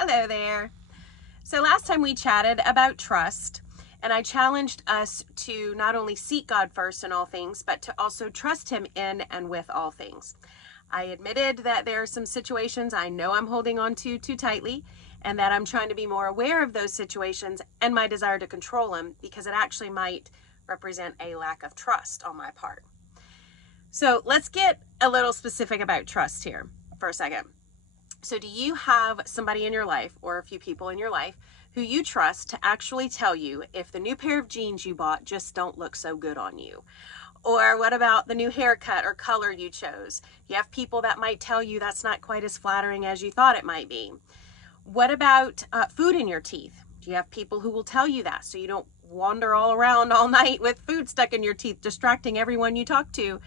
Hello there. So last time we chatted about trust, and I challenged us to not only seek God first in all things, but to also trust Him in and with all things. I admitted that there are some situations I know I'm holding on to too tightly, and that I'm trying to be more aware of those situations and my desire to control them because it actually might represent a lack of trust on my part. So let's get a little specific about trust here for a second. So do you have somebody in your life or a few people in your life who you trust to actually tell you if the new pair of jeans you bought just don't look so good on you? Or what about the new haircut or color you chose? You have people that might tell you that's not quite as flattering as you thought it might be. What about food in your teeth? Do you have people who will tell you that so you don't wander all around all night with food stuck in your teeth, distracting everyone you talk to?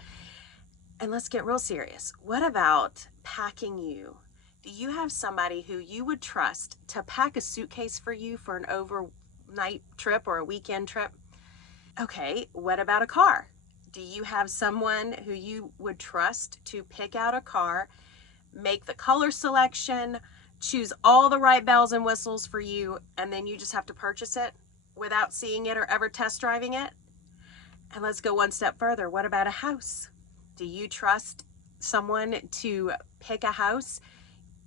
And let's get real serious. What about packing you? Do you have somebody who you would trust to pack a suitcase for you for an overnight trip or a weekend trip? Okay, what about a car? Do you have someone who you would trust to pick out a car, make the color selection, choose all the right bells and whistles for you, and then you just have to purchase it without seeing it or ever test driving it? And let's go one step further. What about a house? Do you trust someone to pick a house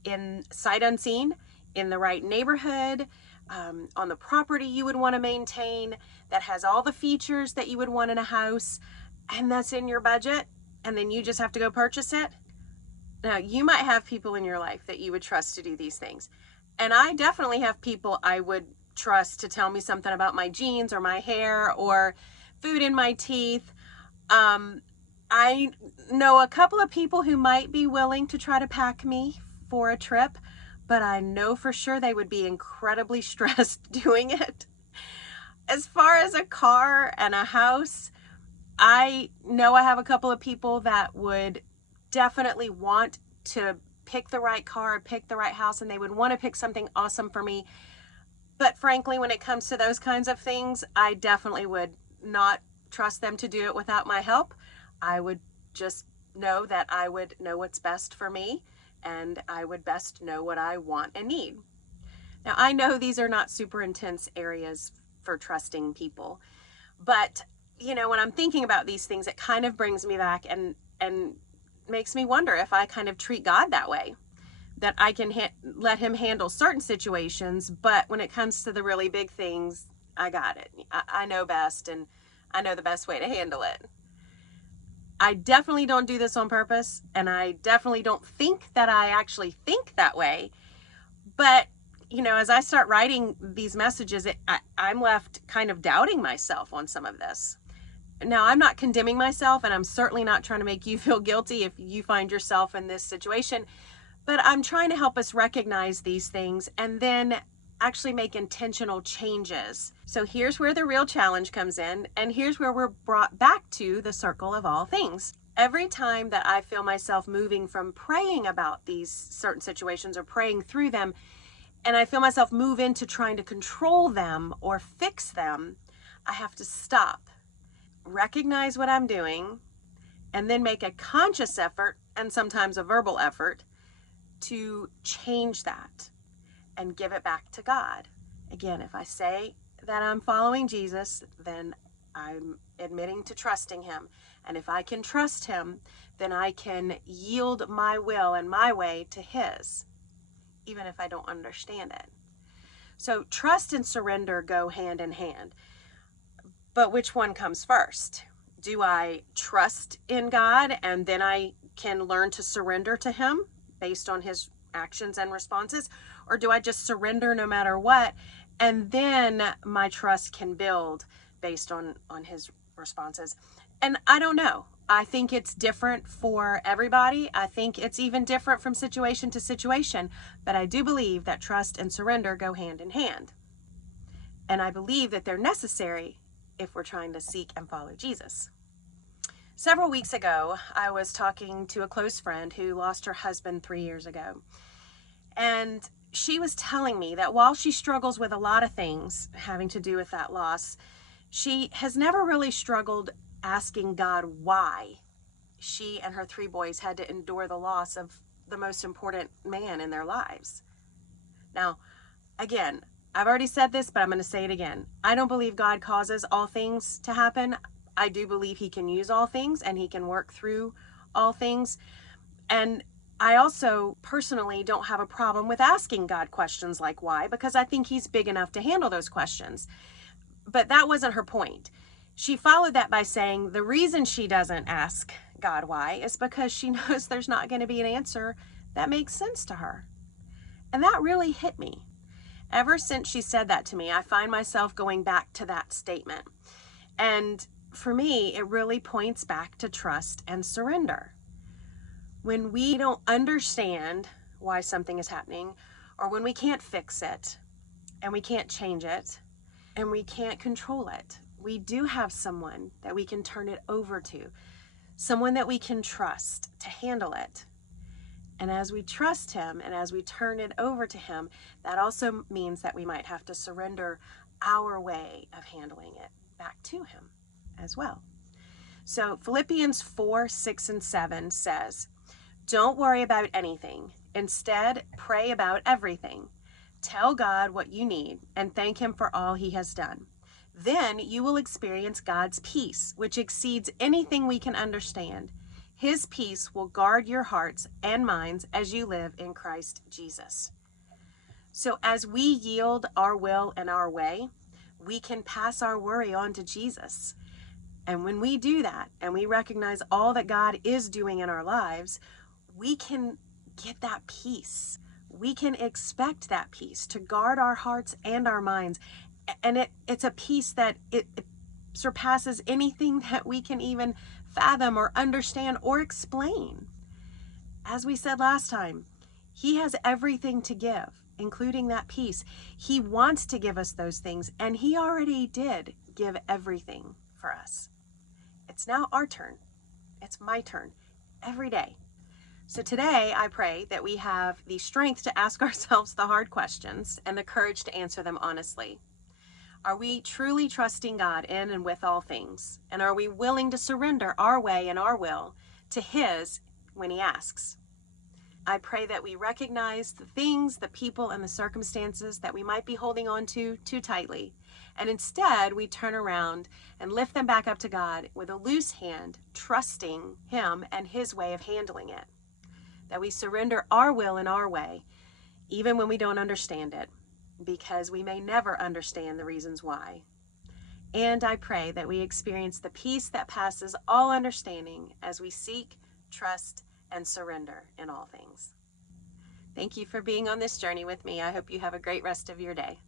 in sight unseen, in the right neighborhood, on the property you would want to maintain, that has all the features that you would want in a house, and that's in your budget, and then you just have to go purchase it? Now, you might have people in your life that you would trust to do these things. And I definitely have people I would trust to tell me something about my jeans or my hair or food in my teeth. I know a couple of people who might be willing to try to pack me for a trip, but I know for sure they would be incredibly stressed doing it. As far as a car and a house, I know I have a couple of people that would definitely want to pick the right car, pick the right house, and they would want to pick something awesome for me. But frankly, when it comes to those kinds of things, I definitely would not trust them to do it without my help. I would just know that I would know what's best for me, and I would best know what I want and need. Now, I know these are not super intense areas for trusting people, but when I'm thinking about these things, it kind of brings me back and makes me wonder if I kind of treat God that way, that I can let Him handle certain situations, but when it comes to the really big things, I got it. I know best, and I know the best way to handle it. I definitely don't do this on purpose, and I definitely don't think that I actually think that way. But, as I start writing these messages, I'm left kind of doubting myself on some of this. Now, I'm not condemning myself, and I'm certainly not trying to make you feel guilty if you find yourself in this situation, but I'm trying to help us recognize these things and then actually make intentional changes. So here's where the real challenge comes in, and here's where we're brought back to the circle of all things. Every time that I feel myself moving from praying about these certain situations or praying through them, and I feel myself move into trying to control them or fix them, I have to stop, recognize what I'm doing, and then make a conscious effort, and sometimes a verbal effort, to change that and give it back to God. Again, if I say that I'm following Jesus, then I'm admitting to trusting Him. And if I can trust Him, then I can yield my will and my way to His, even if I don't understand it. So trust and surrender go hand in hand. But which one comes first? Do I trust in God and then I can learn to surrender to Him based on His actions and responses? Or do I just surrender no matter what, and then my trust can build based on His responses? And I don't know. I think it's different for everybody. I think it's even different from situation to situation. But I do believe that trust and surrender go hand in hand. And I believe that they're necessary if we're trying to seek and follow Jesus. Several weeks ago, I was talking to a close friend who lost her husband 3 years ago. And she was telling me that while she struggles with a lot of things having to do with that loss, she has never really struggled asking God why she and her 3 boys had to endure the loss of the most important man in their lives. Now, again, I've already said this, but I'm going to say it again. I don't believe God causes all things to happen. I do believe he can use all things and he can work through all things. And I also personally don't have a problem with asking God questions like why, because I think he's big enough to handle those questions. But that wasn't her point. She followed that by saying the reason she doesn't ask God why is because she knows there's not going to be an answer that makes sense to her. And that really hit me. Ever since she said that to me, I find myself going back to that statement. And for me, it really points back to trust and surrender. When we don't understand why something is happening, or when we can't fix it, and we can't change it, and we can't control it, we do have someone that we can turn it over to, someone that we can trust to handle it. And as we trust him and as we turn it over to him, that also means that we might have to surrender our way of handling it back to him as well. So Philippians 4, 6, and 7 says, "Don't worry about anything. Instead, pray about everything. Tell God what you need and thank him for all he has done. Then you will experience God's peace, which exceeds anything we can understand. His peace will guard your hearts and minds as you live in Christ Jesus." So as we yield our will and our way, we can pass our worry on to Jesus. And when we do that and we recognize all that God is doing in our lives, we can get that peace. We can expect that peace to guard our hearts and our minds. And it's a peace that it surpasses anything that we can even fathom or understand or explain. As we said last time, he has everything to give, including that peace. He wants to give us those things, and he already did give everything for us. It's now our turn. It's my turn every day. So today, I pray that we have the strength to ask ourselves the hard questions and the courage to answer them honestly. Are we truly trusting God in and with all things? And are we willing to surrender our way and our will to his when he asks? I pray that we recognize the things, the people, and the circumstances that we might be holding on to too tightly. And instead, we turn around and lift them back up to God with a loose hand, trusting him and his way of handling it. That we surrender our will and our way, even when we don't understand it, because we may never understand the reasons why. And I pray that we experience the peace that passes all understanding as we seek, trust, and surrender in all things. Thank you for being on this journey with me. I hope you have a great rest of your day.